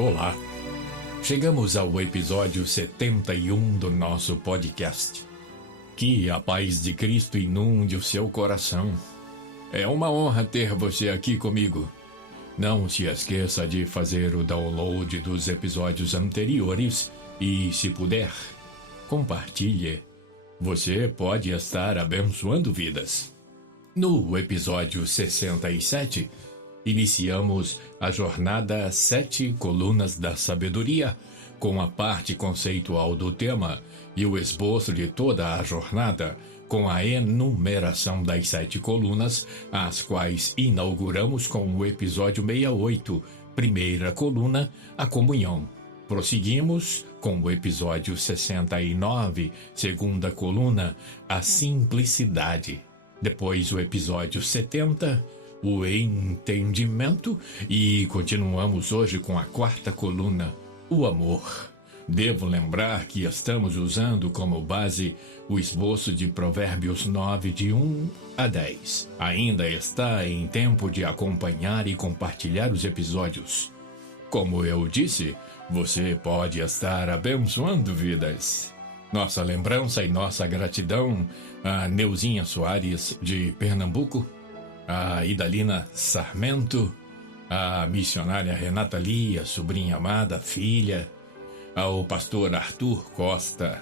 Olá! Chegamos ao episódio 71 do nosso podcast. Que a paz de Cristo inunde o seu coração. É uma honra ter você aqui comigo. Não se esqueça de fazer o download dos episódios anteriores e, se puder, compartilhe. Você pode estar abençoando vidas. No episódio 67, iniciamos a jornada 7 Colunas da Sabedoria, com a parte conceitual do tema e o esboço de toda a jornada, com a enumeração das 7 colunas, as quais inauguramos com o episódio 68, primeira coluna, a comunhão. Prosseguimos com o episódio 69, segunda coluna, a simplicidade. Depois o episódio 70, o entendimento, e continuamos hoje com a quarta coluna, o amor. Devo lembrar que estamos usando como base o esboço de Provérbios 9, de 1 a 10. Ainda está em tempo de acompanhar e compartilhar os episódios. Como eu disse, você pode estar abençoando vidas. Nossa lembrança e nossa gratidão a Neuzinha Soares, de Pernambuco, a Idalina Sarmento, a missionária Renata Lia, sobrinha amada, filha, ao pastor Arthur Costa,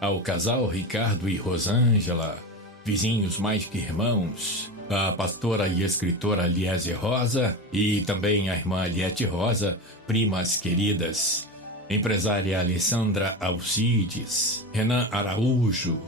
ao casal Ricardo e Rosângela, vizinhos mais que irmãos, a pastora e escritora Liese Rosa e também a irmã Aliette Rosa, primas queridas, empresária Alessandra Alcides, Renan Araújo,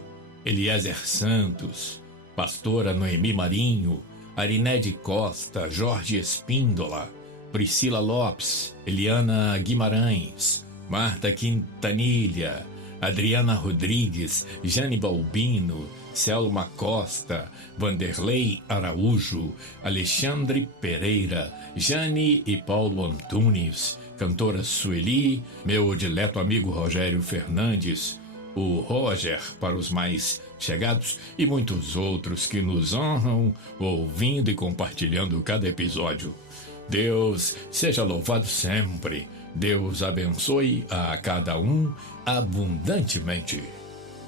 Eliezer Santos, pastora Noemi Marinho, Arinede Costa, Jorge Espíndola, Priscila Lopes, Eliana Guimarães, Marta Quintanilha, Adriana Rodrigues, Jane Balbino, Selma Costa, Vanderlei Araújo, Alexandre Pereira, Jane e Paulo Antunes, cantora Sueli, meu dileto amigo Rogério Fernandes, o Roger para os mais chegados e muitos outros que nos honram ouvindo e compartilhando cada episódio. Deus seja louvado sempre. Deus abençoe a cada um abundantemente.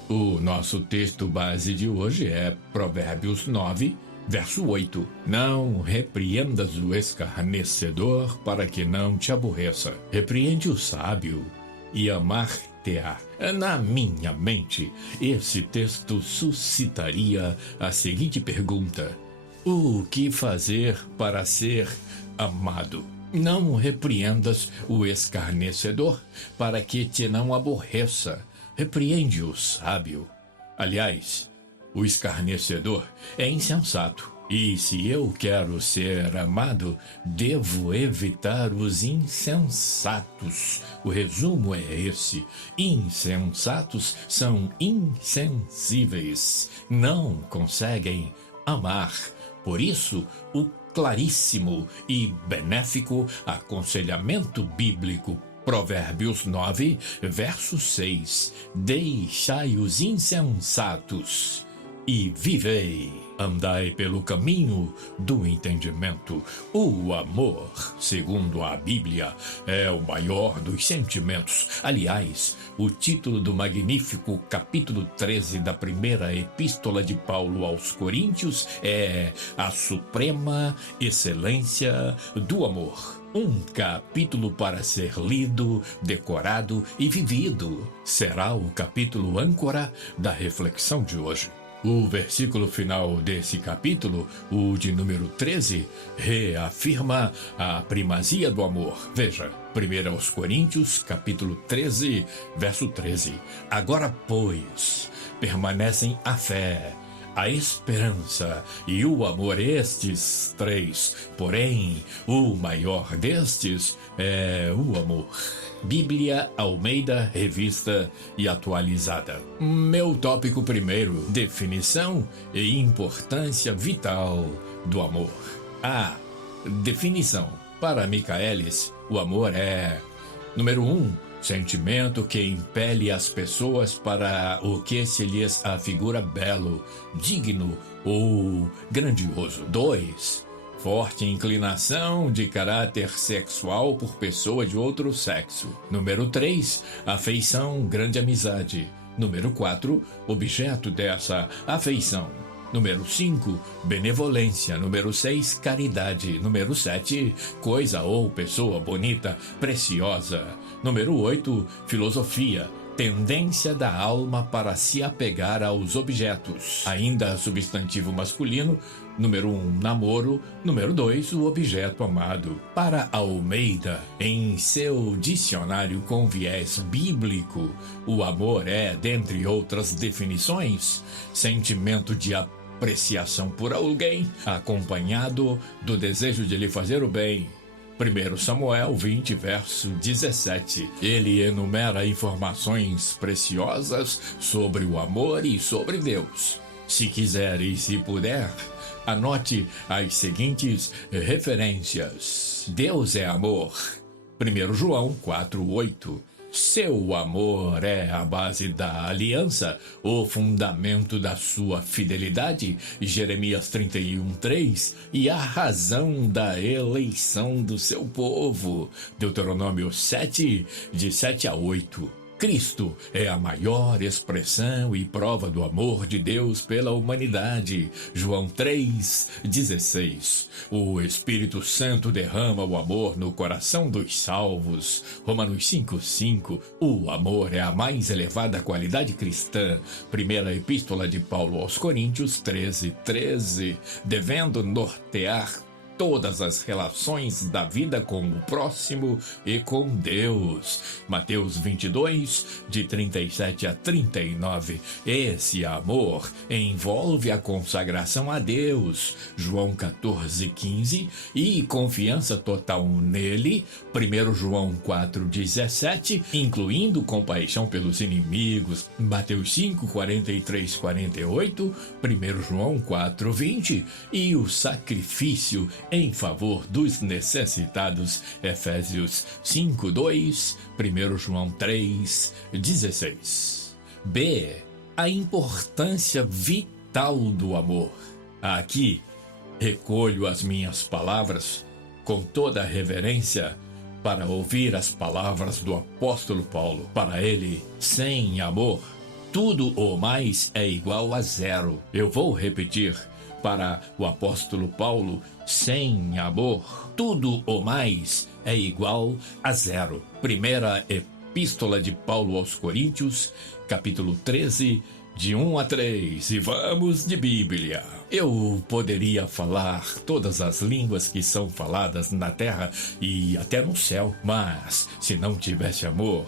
O nosso texto base de hoje é Provérbios 9, verso 8. Não repreendas o escarnecedor para que não te aborreça. Repreende o sábio e amar-te-á. Na minha mente, esse texto suscitaria a seguinte pergunta: o que fazer para ser amado? Não repreendas o escarnecedor para que te não aborreça. Repreende o sábio. Aliás, o escarnecedor é insensato. E se eu quero ser amado, devo evitar os insensatos. O resumo é esse: insensatos são insensíveis, não conseguem amar. Por isso, o claríssimo e benéfico aconselhamento bíblico, Provérbios 9, verso 6. Deixai os insensatos e vivei. Andai pelo caminho do entendimento. O amor, segundo a Bíblia, é o maior dos sentimentos. Aliás, o título do magnífico capítulo 13 da primeira epístola de Paulo aos Coríntios é A Suprema Excelência do Amor. Um capítulo para ser lido, decorado e vivido. Será o capítulo âncora da reflexão de hoje. O versículo final desse capítulo, o de número 13, reafirma a primazia do amor. Veja, 1 aos Coríntios, capítulo 13, verso 13. Agora, pois, permanecem a fé, a esperança e o amor, estes três. Porém, o maior destes é o amor. Bíblia Almeida, revista e atualizada. Meu tópico primeiro: definição e importância vital do amor. A definição. Para Michaelis, o amor é: número 1, sentimento que impele as pessoas para o que se lhes afigura belo, digno ou grandioso. 2, forte inclinação de caráter sexual por pessoa de outro sexo. Número 3, afeição, grande amizade. Número 4, objeto dessa afeição. Número 5, benevolência. Número 6, caridade. Número 7, coisa ou pessoa bonita, preciosa. Número 8, filosofia. Tendência da alma para se apegar aos objetos. Ainda substantivo masculino. Número 1, namoro. Número 2, o objeto amado. Para Almeida, em seu dicionário com viés bíblico, o amor é, dentre outras definições, sentimento de apreciação por alguém, acompanhado do desejo de lhe fazer o bem. 1 Samuel 20, verso 17. Ele enumera informações preciosas sobre o amor e sobre Deus. Se quiser e se puder, anote as seguintes referências. Deus é amor. 1 João 4:8. Seu amor é a base da aliança, o fundamento da sua fidelidade, Jeremias 31:3, e a razão da eleição do seu povo, Deuteronômio 7, de 7-8. Cristo é a maior expressão e prova do amor de Deus pela humanidade. João 3,16. O Espírito Santo derrama o amor no coração dos salvos. Romanos 5,5. O amor é a mais elevada qualidade cristã. Primeira Epístola de Paulo aos Coríntios 13,13. Devendo nortear todas as relações da vida com o próximo e com Deus. Mateus 22, de 37-39. Esse amor envolve a consagração a Deus. João 14:15 e confiança total nele. 1 João 4:17, incluindo compaixão pelos inimigos. Mateus 5:43-48. 1 João 4:20 e o sacrifício em favor dos necessitados, Efésios 5:2, 1 João 3:16. B. A importância vital do amor. Aqui recolho as minhas palavras com toda a reverência para ouvir as palavras do apóstolo Paulo. Para ele, sem amor, tudo ou mais é igual a zero. Eu vou repetir. Para o apóstolo Paulo, sem amor, tudo ou mais é igual a zero. Primeira Epístola de Paulo aos Coríntios, capítulo 13, de 1-3. E vamos de Bíblia. Eu poderia falar todas as línguas que são faladas na terra e até no céu, mas se não tivesse amor,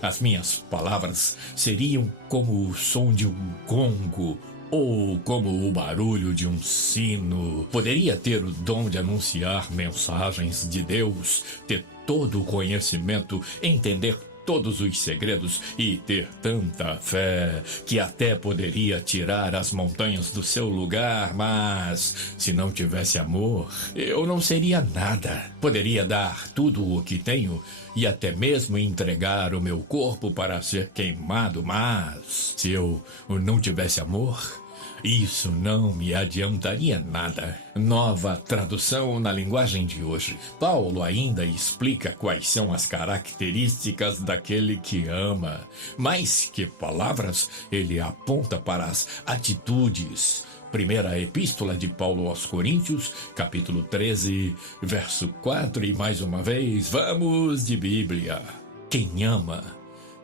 as minhas palavras seriam como o som de um gongo, ou como o barulho de um sino. Poderia ter o dom de anunciar mensagens de Deus, ter todo o conhecimento, entender todos os segredos e ter tanta fé que até poderia tirar as montanhas do seu lugar, mas se não tivesse amor, eu não seria nada. Poderia dar tudo o que tenho e até mesmo entregar o meu corpo para ser queimado, mas se eu não tivesse amor, isso não me adiantaria nada. Nova tradução na linguagem de hoje. Paulo ainda explica quais são as características daquele que ama. Mais que palavras, ele aponta para as atitudes. Primeira Epístola de Paulo aos Coríntios, capítulo 13, verso 4. E mais uma vez, vamos de Bíblia. Quem ama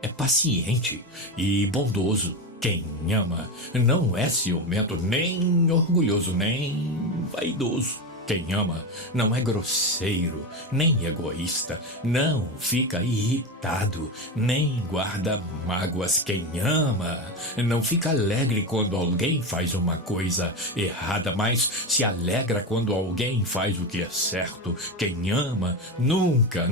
é paciente e bondoso. Quem ama não é ciumento, nem orgulhoso, nem vaidoso. Quem ama não é grosseiro, nem egoísta, não fica irritado, nem guarda mágoas. Quem ama não fica alegre quando alguém faz uma coisa errada, mas se alegra quando alguém faz o que é certo. Quem ama nunca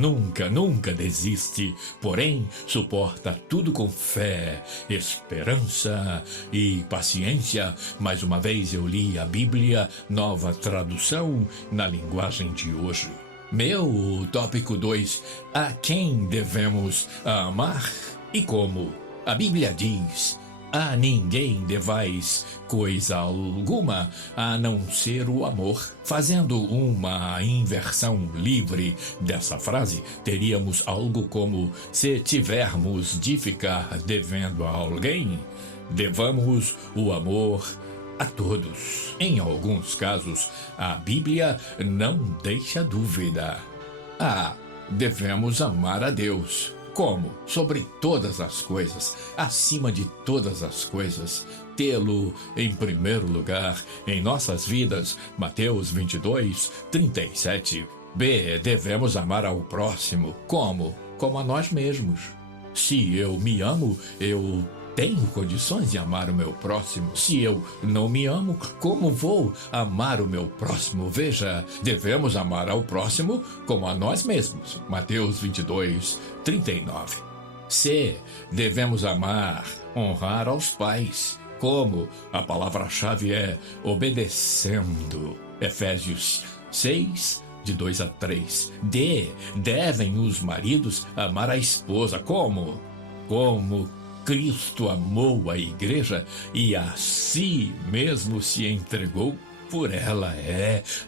desiste, porém suporta tudo com fé, esperança e paciência. Mais uma vez eu li a Bíblia, nova tradução, na linguagem de hoje. Meu tópico 2, a quem devemos amar e como? A Bíblia diz A ninguém devais coisa alguma a não ser o amor. Fazendo uma inversão livre dessa frase, teríamos algo como: se tivermos de ficar devendo a alguém, devamos o amor a todos. Em alguns casos, a Bíblia não deixa dúvida. Devemos amar a Deus. Como? Sobre todas as coisas, acima de todas as coisas, tê-lo em primeiro lugar em nossas vidas. Mateus 22, 37. B. Devemos amar ao próximo. Como? Como a nós mesmos. Se eu me amo, eu tenho condições de amar o meu próximo. Se eu não me amo, como vou amar o meu próximo? Veja, devemos amar ao próximo como a nós mesmos. Mateus 22, 39. C. Devemos amar, honrar aos pais. Como? A palavra-chave é obedecendo. Efésios 6, de 2 a 3. D. Devem os maridos amar a esposa. Como? Como Cristo amou a igreja e a si mesmo se entregou por ela.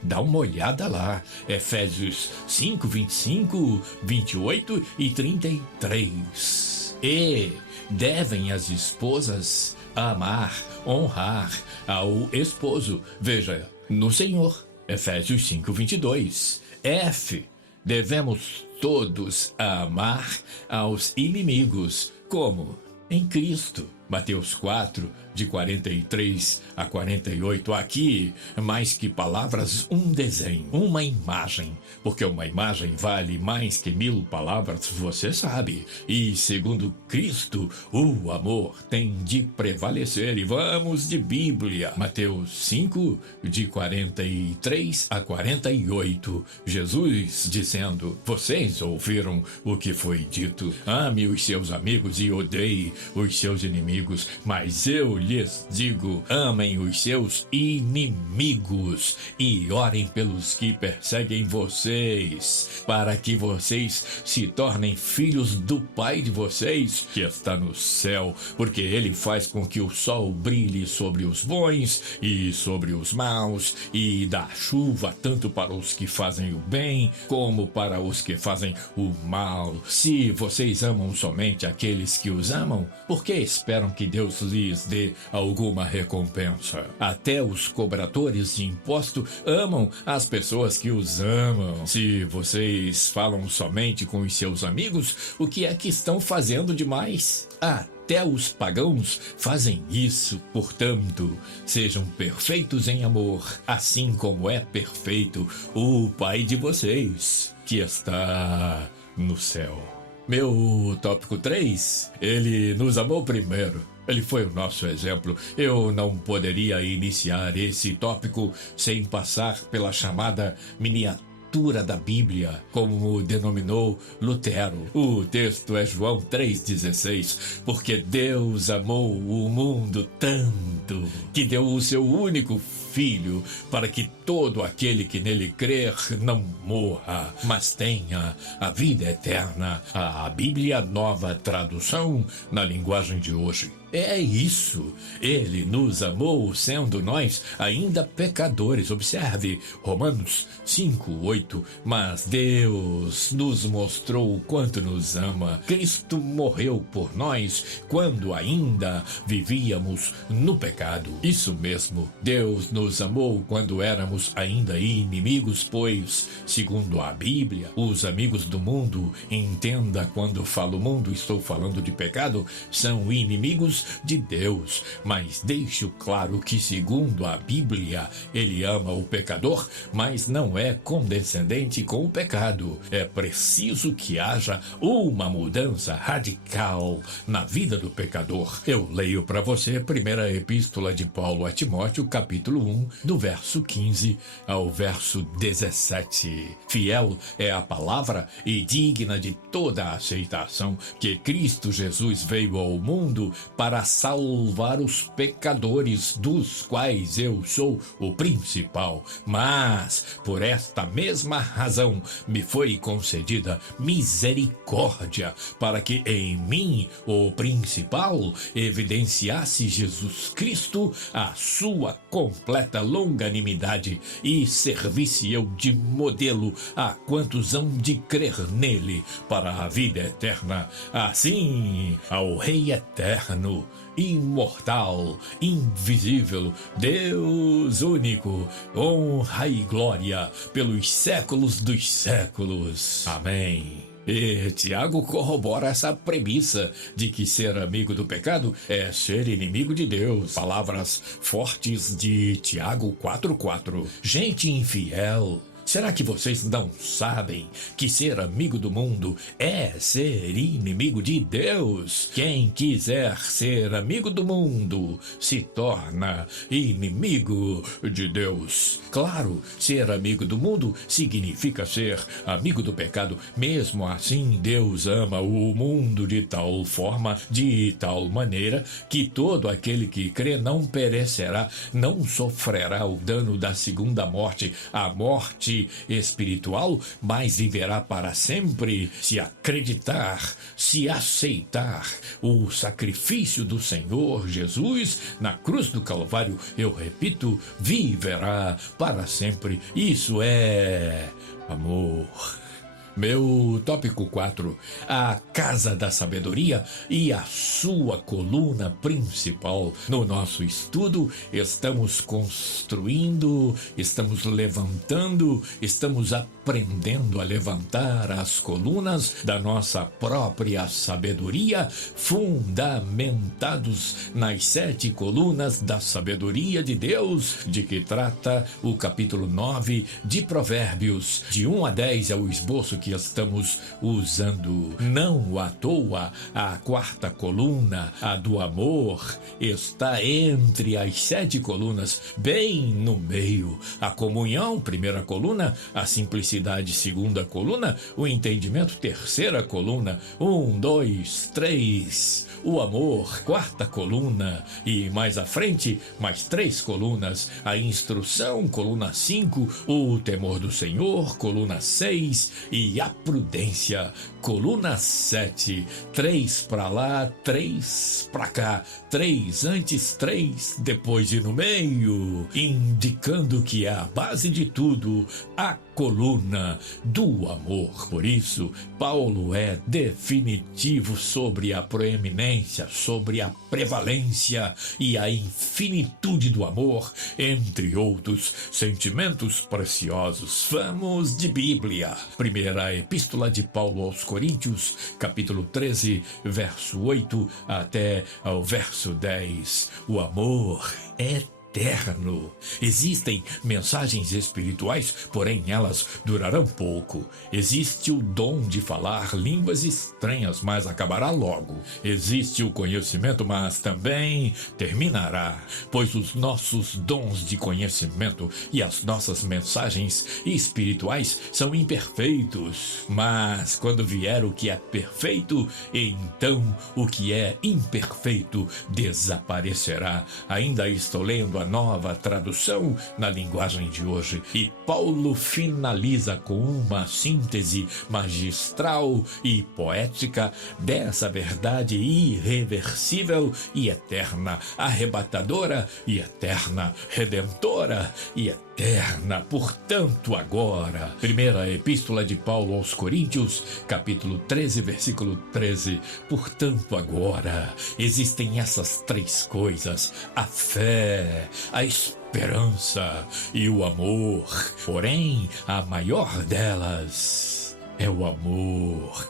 Dá uma olhada lá. Efésios 5, 25, 28 e 33. E devem as esposas amar, honrar ao esposo. Veja, no Senhor. Efésios 5, 22. F. Devemos todos amar aos inimigos. Como? Em Cristo. Mateus 4, de 43 a 48. Aqui, mais que palavras, um desenho, uma imagem. Porque uma imagem vale mais que 1000 palavras, você sabe. E, segundo Cristo, o amor tem de prevalecer. E vamos de Bíblia. Mateus 5, de 43 a 48. Jesus dizendo: vocês ouviram o que foi dito. Ame os seus amigos e odeie os seus inimigos. Mas eu lhes digo: amem os seus inimigos e orem pelos que perseguem vocês, para que vocês se tornem filhos do Pai de vocês que está no céu, porque ele faz com que o sol brilhe sobre os bons e sobre os maus, e dá chuva tanto para os que fazem o bem como para os que fazem o mal. Se vocês amam somente aqueles que os amam, por que esperam que Deus lhes dê alguma recompensa? Até os cobradores de imposto amam as pessoas que os amam. Se vocês falam somente com os seus amigos, o que é que estão fazendo demais? Até os pagãos fazem isso. Portanto, sejam perfeitos em amor, assim como é perfeito o Pai de vocês, que está no céu. Meu tópico 3, ele nos amou primeiro. Ele foi o nosso exemplo. Eu não poderia iniciar esse tópico sem passar pela chamada miniatura da Bíblia, como denominou Lutero. O texto é João 3,16. Porque Deus amou o mundo tanto que deu o seu único Filho, para que todo aquele que nele crer não morra, mas tenha a vida eterna. A Bíblia Nova Tradução, na linguagem de hoje. É isso. Ele nos amou sendo nós ainda pecadores. Observe Romanos 5:8. Mas Deus nos mostrou o quanto nos ama. Cristo morreu por nós quando ainda vivíamos no pecado. Isso mesmo. Deus nos amou quando éramos ainda inimigos, pois, segundo a Bíblia, os amigos do mundo, entenda, quando falo mundo, estou falando de pecado, são inimigos de Deus. Mas deixo claro que, segundo a Bíblia, ele ama o pecador, mas não é condescendente com o pecado. É preciso que haja uma mudança radical na vida do pecador. Eu leio para você a primeira epístola de Paulo a Timóteo, capítulo 1, do verso 15 ao verso 17. Fiel é a palavra e digna de toda a aceitação que Cristo Jesus veio ao mundo para salvar os pecadores, dos quais eu sou o principal. Mas, por esta mesma razão, me foi concedida misericórdia, para que em mim, o principal, evidenciasse Jesus Cristo a sua completa longanimidade e servisse eu de modelo a quantos hão de crer nele para a vida eterna. Assim, ao Rei eterno, imortal, invisível, Deus único, honra e glória pelos séculos dos séculos. Amém. E Tiago corrobora essa premissa de que ser amigo do pecado é ser inimigo de Deus. Palavras fortes de Tiago 4:4. Gente infiel, será que vocês não sabem que ser amigo do mundo é ser inimigo de Deus? Quem quiser ser amigo do mundo se torna inimigo de Deus. Claro, ser amigo do mundo significa ser amigo do pecado. Mesmo assim, Deus ama o mundo de tal forma, de tal maneira, que todo aquele que crê não perecerá, não sofrerá o dano da segunda morte, a morte espiritual, mas viverá para sempre se acreditar, se aceitar o sacrifício do Senhor Jesus na cruz do Calvário. Eu repito, viverá para sempre. Isso é amor. Meu tópico 4, a Casa da Sabedoria e a sua coluna principal. No nosso estudo, estamos construindo, estamos levantando, estamos aprendendo a levantar as colunas da nossa própria sabedoria, fundamentados nas 7 colunas da sabedoria de Deus, de que trata o capítulo 9 de Provérbios. De 1 a 10 é o esboço que estamos usando. Não à toa, a 4ª coluna, a do amor, está entre as 7 colunas, bem no meio. A comunhão, 1ª coluna, a simplicidade, 2ª coluna, o entendimento, 3ª coluna, 1, 2, 3, o amor, 4ª coluna, e mais à frente, mais 3 colunas, a instrução, coluna 5, o temor do Senhor, coluna 6, e a prudência, coluna 7. 3 para lá, 3 para cá, 3 antes, 3 depois e no meio, indicando que é a base de tudo, a coluna do amor. Por isso, Paulo é definitivo sobre a proeminência, sobre a prevalência e a infinitude do amor, entre outros sentimentos preciosos. Vamos de Bíblia. Primeira Epístola de Paulo aos Coríntios, capítulo 13, verso 8 até ao verso 10. O amor é eterno. Existem mensagens espirituais, porém elas durarão pouco. Existe o dom de falar línguas estranhas, mas acabará logo. Existe o conhecimento, mas também terminará, pois os nossos dons de conhecimento e as nossas mensagens espirituais são imperfeitos. Mas quando vier o que é perfeito, então o que é imperfeito desaparecerá. Ainda estou lendo a nova tradução na linguagem de hoje, e Paulo finaliza com uma síntese magistral e poética dessa verdade irreversível e eterna, arrebatadora e eterna, redentora e eterna. Portanto, agora, primeira epístola de Paulo aos Coríntios, capítulo 13, versículo 13. Portanto, agora, existem essas 3 coisas: a fé, a esperança e o amor. Porém, a maior delas é o amor.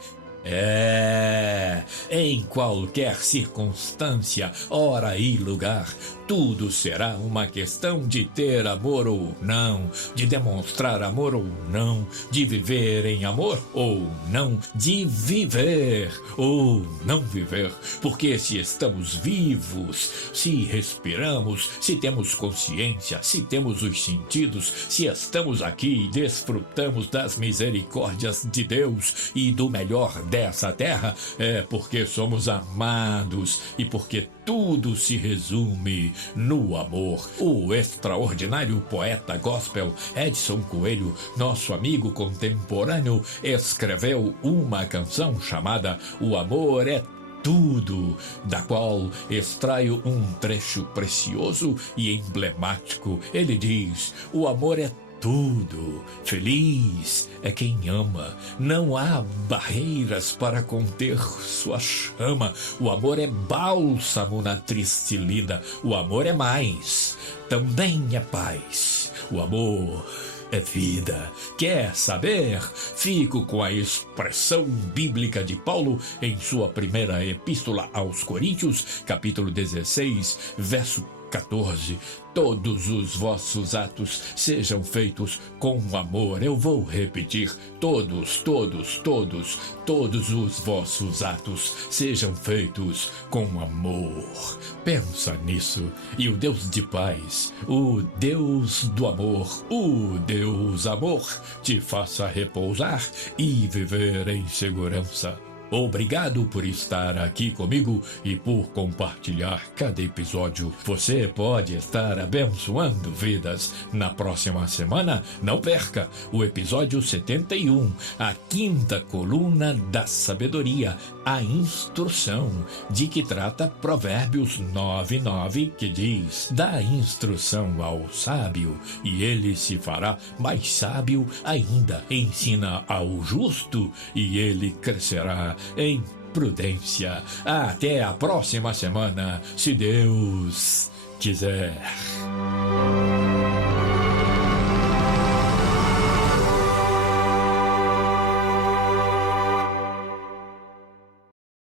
Em qualquer circunstância, hora e lugar, tudo será uma questão de ter amor ou não, de demonstrar amor ou não, de viver em amor ou não, de viver ou não viver. Porque se estamos vivos, se respiramos, se temos consciência, se temos os sentidos, se estamos aqui e desfrutamos das misericórdias de Deus e do melhor dessa terra, é porque somos amados e porque tudo se resume no amor. O extraordinário poeta gospel Edson Coelho, nosso amigo contemporâneo, escreveu uma canção chamada O Amor é Tudo, da qual extraio um trecho precioso e emblemático. Ele diz: o amor é tudo, feliz é quem ama, não há barreiras para conter sua chama. O amor é bálsamo na triste lida, o amor é mais, também é paz. O amor é vida. Quer saber? Fico com a expressão bíblica de Paulo em sua primeira epístola aos Coríntios, capítulo 16, verso 14. Todos os vossos atos sejam feitos com amor. Eu vou repetir: todos os vossos atos sejam feitos com amor. Pensa nisso, e o Deus de paz, o Deus do amor, o Deus amor, te faça repousar e viver em segurança. Obrigado por estar aqui comigo e por compartilhar cada episódio. Você pode estar abençoando vidas. Na próxima semana, não perca o episódio 71, a quinta coluna da sabedoria, a instrução, de que trata Provérbios 9:9, que diz: dá instrução ao sábio e ele se fará mais sábio ainda. Ensina ao justo e ele crescerá em prudência. Até a próxima semana, se Deus quiser.